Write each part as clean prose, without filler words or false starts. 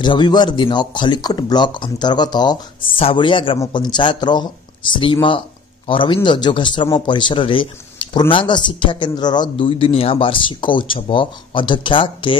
रविवार दिन खलिकोट ब्लॉक अंतर्गत साबलिया ग्राम पंचायत श्रीमा अरविंद योगाश्रम परिसर में पूर्णांग शिक्षा केन्द्र दुई दिनिया वार्षिक उत्सव अध्यक्षा के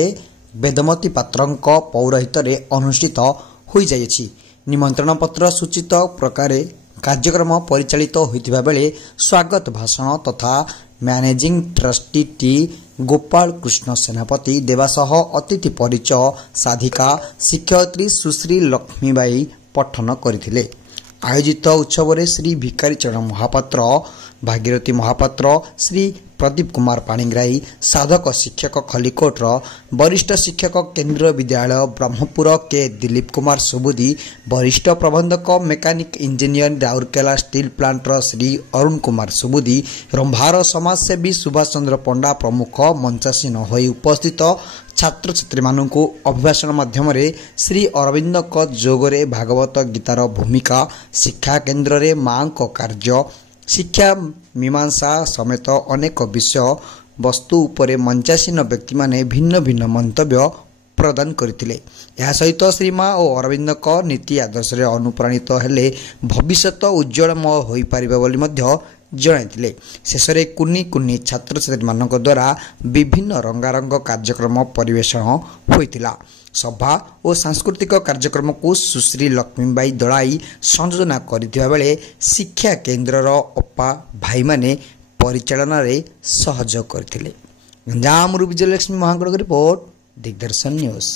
वेदमती पात्र पौरोहित अनुष्ठित हो जाइछि। निमंत्रण पत्र सूचित प्रकार कार्यक्रम परिचालित होइतिबा बेले स्वागत भाषण तथा managing trustee T Gopal Krishna सेनापति देवासह अतिथि परिचय साधिका शिक्षयित्री सुश्री लक्ष्मीबाई पठन करथिले। आयोजित उत्सव में श्री भिकारी चरण महापात्र, भागीरथी महापात्र, श्री प्रदीप कुमार पाणिग्राही, साधक शिक्षक खलिकोटर, वरिष्ठ शिक्षक केन्द्रीय विद्यालय ब्रह्मपुर के दिलीप कुमार सुबुदी, वरिष्ठ प्रबंधक मेकानिक इंजीनियर राउरकेला स्टील प्लांटर श्री अरुण कुमार सुबुदी एवं भारत समाजसेवी सुभाष चंद्र पंडा प्रमुख मंचासीन होई उपस्थित छात्र छात्री मानू अभिभाषण माध्यम श्री अरविंद जोगरे भागवत गीतार भूमिका, शिक्षा केन्द्र रे मां को कार्य, शिक्षा मीमांसा समेत अनेक विषय वस्तु उपरे मंचासीन व्यक्ति माने भिन्न भिन्न मंतव्य प्रदान करथिले। या सहित श्री मां और अरविंद नीति आदर्श रे अनुप्राणित हेले भविष्यत उज्जवलमय होई पारिबा बोली मध्य जणाइथिले। शेषरे कुनी कुनी छात्र छात्री मानक द्वारा विभिन्न रंगारंग कार्यक्रम परिवेषण होइतिला। सभा और सांस्कृतिक कार्यक्रम को सुश्री लक्ष्मीबाई दलाई संयोजना करथिबा बेले शिक्षा केन्द्र अपा भाई माने परिचालन रे सहयोग करथिले। गंजाम विजयलक्ष्मी महागढ़ रिपोर्ट, दिग्दर्शन न्यूज।